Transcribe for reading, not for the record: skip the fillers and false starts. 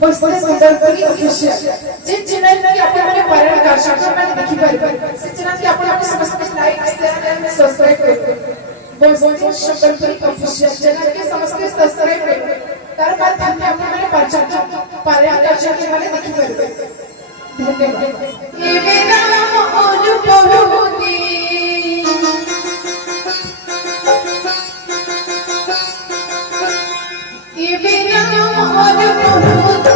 बसते संदर्भरी ऑफिशियल जे चैनल की आपण माने पारण कार्यक्रम माने देखि पारे से चैनल की आपण माने समस्त लाइक शेयर एंड सब्सक्राइब करिवे बसते संदर्भरी ऑफिशियल चैनल के समस्त सब्सक्राइब करिवे तार बाद हम आपण माने पारण कार्यक्रम माने देखि पारे धन्यवाद ये मेरा अनुभूति ये मेरा अनुभूति